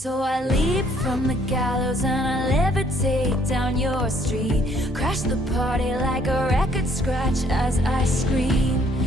So I leap from the gallows and I levitate down your street. Crash the party like a record scratch as I scream.